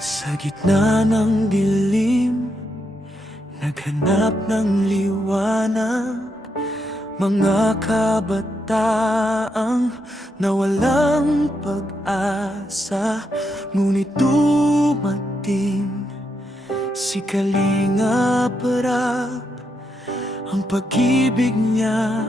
Sa gitna ng dilim, naghanap ng liwanag. Mga kabataang nawalang pag-asa, ngunit dumating si Kalingap Rap. Ang pag-ibig niya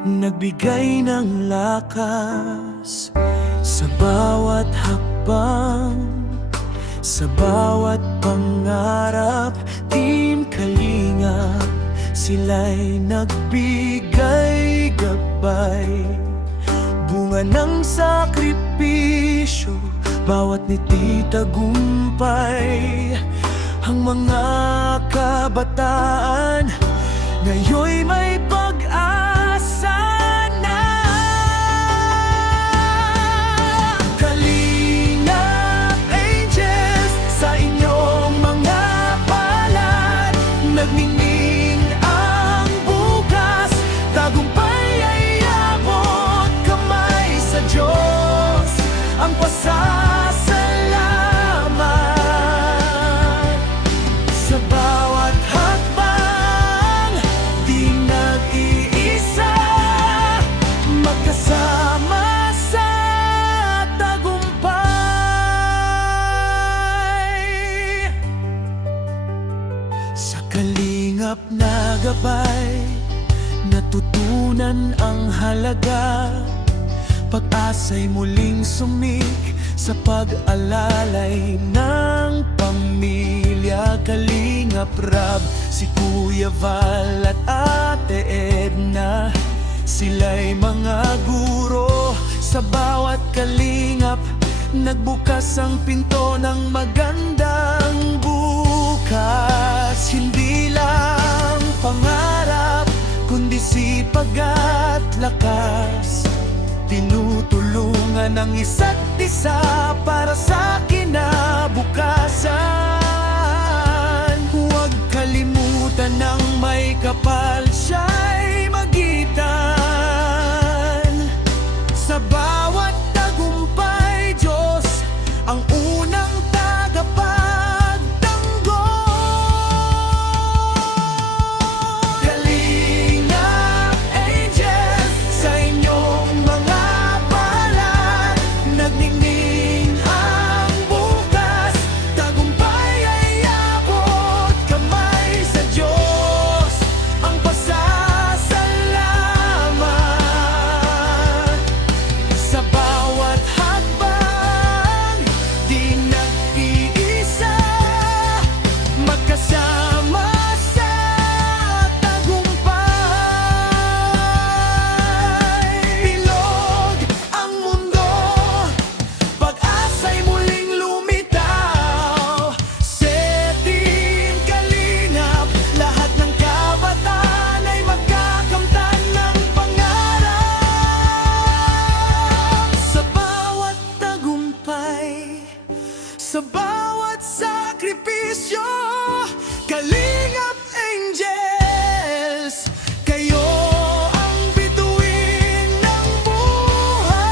nagbigay ng lakas sa bawat hakbang, sa bawat pangarap. Team Kalingap, sila'y nagbigay gabay, bunga ng sakripisyo, bawat ngiti tagumpay. Ang mga kabataan ngayon'y may pag-asa na. Kalingap Angels, sa inyong mga palad, nagniningning ang bukas. Tagumpay ay abot kamay sa Diyos, ang pasasalamat. Sa bawat hakbang, di nag-iisa, magkasama sa tagumpay. Sa kalingap na gabay, natutunan ang halaga. Pag-asa'y muling sumik sa pag-alalay ng pamilya. Kalingap Rap, si Kuya Val at Ate Edna, sila'y mga guro. Sa bawat kalingap, nagbukas ang pinto ng magandang bukas. Hindi lang pangarap, kundi sipag at lakas, tinutulungan ang isa't isa para sa kinabukasan. Huwag kalimutan ng may kapal siya'y magitan. Sa bawat tagumpay, Diyos ang unang tagapagtanggol. Kalingap Angels, sa inyong mga palad, nagniningning ang bukas. Tagumpay ay abot kamay sa Diyos, ang pasasalamat. Sa bawat hakbang, di nag-iisa, magkasama sa tagumpay. Bilog ang mundo, pag-asa'y muling lumitaw. Team Kalingap, lahat ng kabataan ay magkakamtan ng pangarap. Sa bawat tagumpay, sa bawat sakripisyo, Kalingap Angels, kayo ang bituin ng buhay.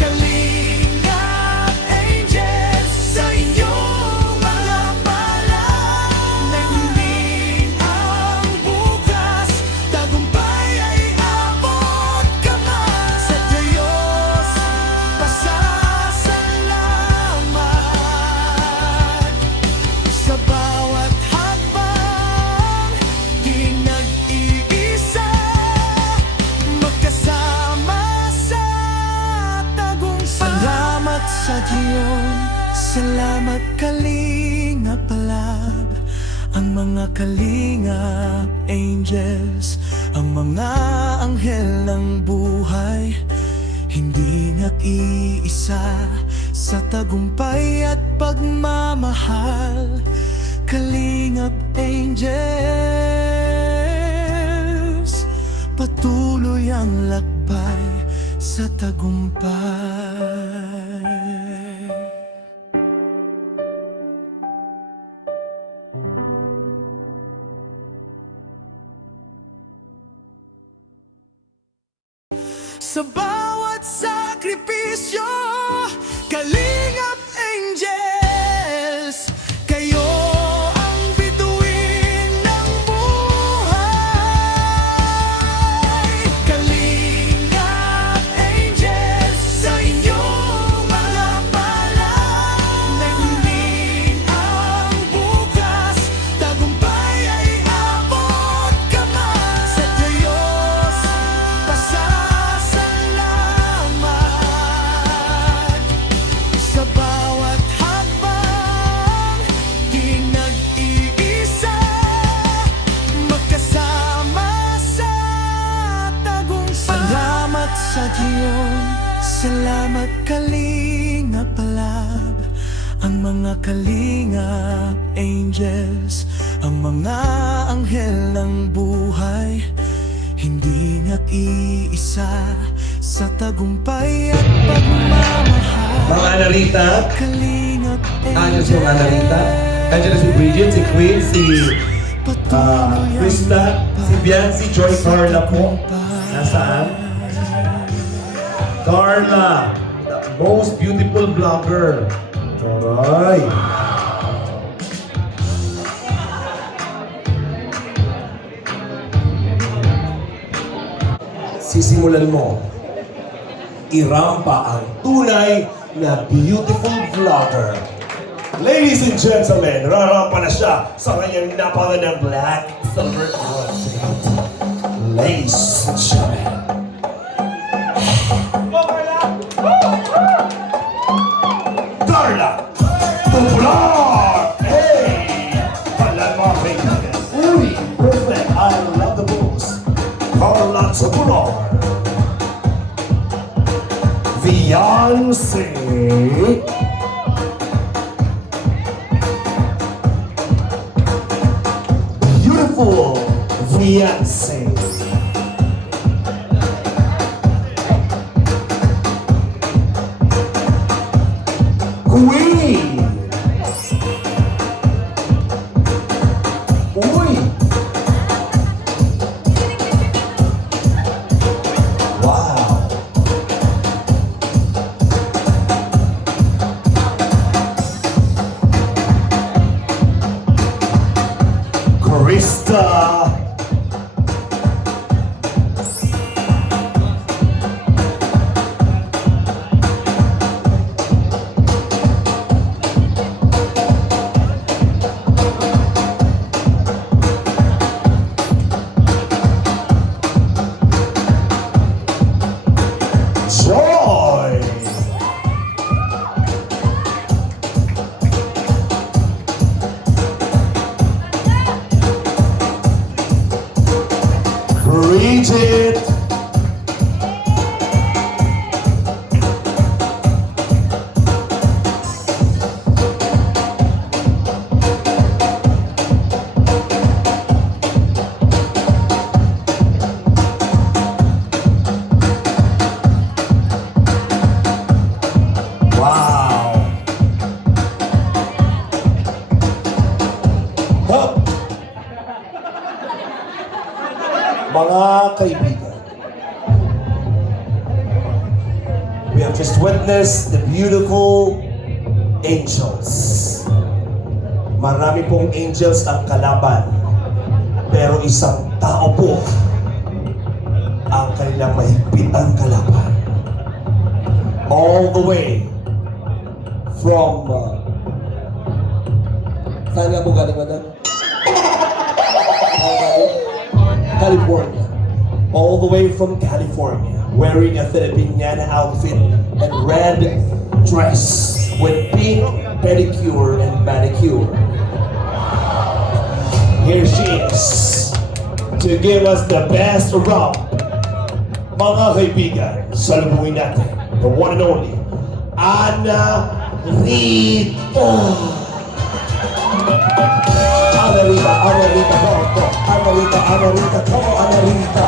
Kalingap Angels, sa inyong mga palad, nagniningning ang bukas. Tagumpay ay abot kamay sa Diyos, pasasalamat. Sa bawat hakbang, di nag-iisa, magkasama sa tagumpay. Salamat sa Diyos, salamat Kalingap Lab, ang mga Kalingap Angels, ang mga anghel ng buhay, hindi nag-iisa sa tagumpay at pagmamahal. Kalingap Angels, patuloy ang lakbay sa tagumpay. Sa bawat sakripisyo, Salamat Kalingap Lab, ang mga Kalingap Angels, ang mga anghel ng buhay, hindi nag-iisa sa tagumpay at pagmamahal. Mga Narita, Kalingap Angels mga Narita. Nandiyan na si Bridget, si Queen, si Krista, si Bian, si Joy, Carla po. Nasaan? Carla, the most beautiful vlogger. Taray! Sisimulan mo. Irampa ang tunay na beautiful vlogger. Ladies and gentlemen, rarampa na siya sa kanyang napakagandang black silver outfit. Ladies and gentlemen. Carla! Popular! Hey! Palan mga kaibigan. Uy! Perfect! I love the moves. Carla Popular. Beyonce. Beautiful Beyonce. Queen. Uy. Wow. Krista. Joy. Bridget. Wow. Huh? Mga kaibigan, we have just witnessed the beautiful angels. Marami pong angels ang kalaban, pero isang tao po ang kanilang mahigpitang kalaban. All the way from saan nga po galing, madam? California. All the way from California, wearing a Filipiniana outfit and red dress with pink pedicure and manicure. Here she is to give us the best romp. Mga kaibigan, salubungin natin the one and only Ana Rita. Anarita, Anarita, come on, Anarita, Anarita, come on, Anarita.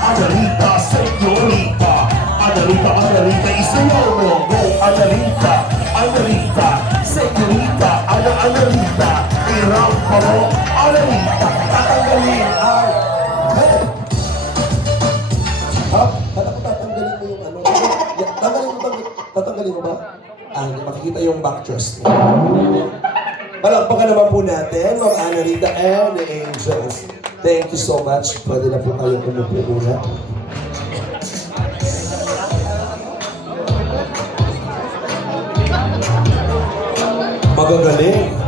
Anarita, señorita. Anarita, Anarita, isayaw mo. Go, Anarita, Anarita, señorita, Anarita. Irampa mo, Anarita. Tatanggalin ang head. Ha? Kala ko tatanggalin mo yung ano. Tatanggalin mo ba? Makikita yung back dress niya. Palakpakan naman po natin, Ma'am Ana Rita and the Angels. Thank you so much. Pwede na po kayong umupo muna. Magagaling.